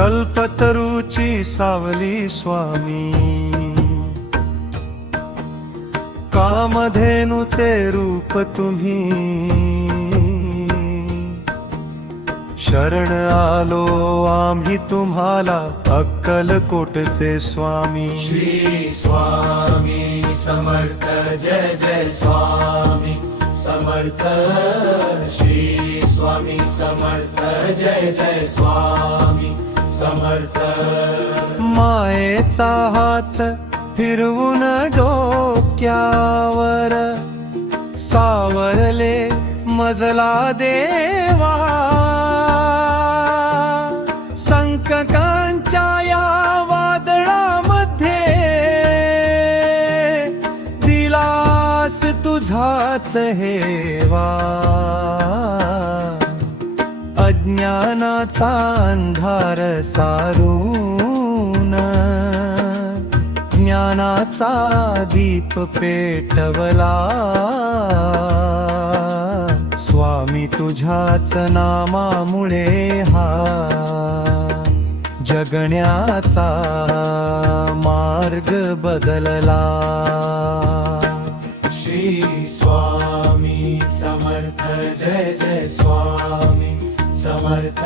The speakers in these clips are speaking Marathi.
कल्पतरूची सावली स्वामी, कामधेनुचे रूप तुम्ही, शरण आलो आम्ही तुम्हाला अक्कलकोटचे स्वामी। श्री स्वामी समर्थ जय जय स्वामी समर्थ, श्री स्वामी समर्थ जय जय स्वामी समर्थ। मायेचा हात फिरवून डोक्यावर सावरले मजला देवा, संकटांच्या या वादळामध्ये दिलास तुझाच हेवा। अज्ञानाचा अंधार सारून ज्ञानाचा दीप पेटवला, स्वामी तुझ्याच नामामुळे हा जगण्याचा मार्ग बदलला। श्री स्वामी समर्थ जय जय स्वामी समर्थ,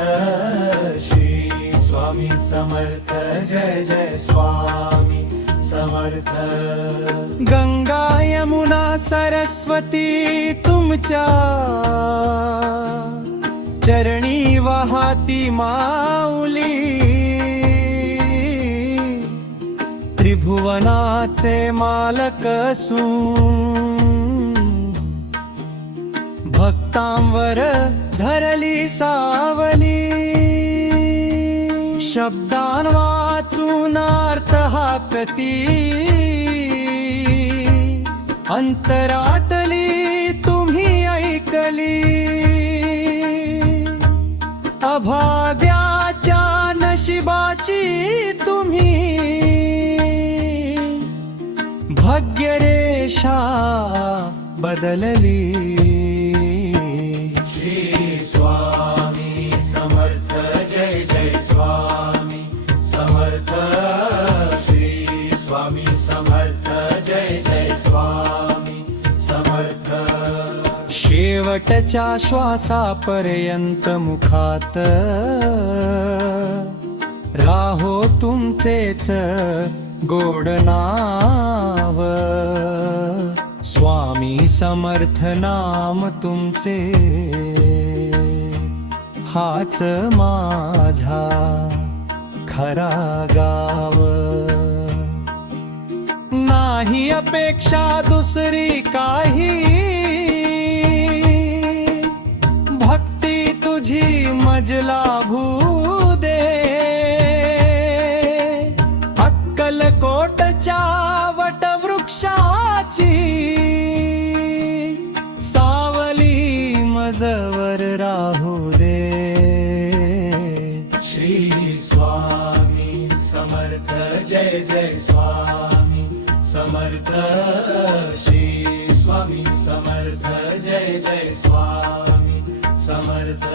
श्री स्वामी समर्थ जय जय स्वामी समर्थ। गंगा यमुना सरस्वती तुमच्या चरणी वाहती माऊली, त्रिभुवनाचे मालक असून भक्तांवर धरली सावली, शब्दान वाचून अर्थ हाकती, अंतरातली तुम्ही ऐकली, अभाग्याच्या नशिबाची तुम्ही भाग्यरेषा बदलली। श्री स्वामी समर्थ जय जय स्वामी समर्थ, श्री स्वामी समर्थ जय जय स्वामी समर्थ। शेवटच्या श्वासापर्यंत मुखात राहो तुमचेच गोड नाव, स्वामी समर्थ नाम तुमचे हाच माझा खरा गाव। नाही अपेक्षा दुसरी काही, भक्ती तुझी मजला भू दे, अक्कलकोटच्या वटवृक्षाची सावली मजवर राहू दे। श्री स्वामी समर्थ जय जय स्वामी समर्थ, श्री स्वामी समर्थ जय जय स्वामी समर्थ।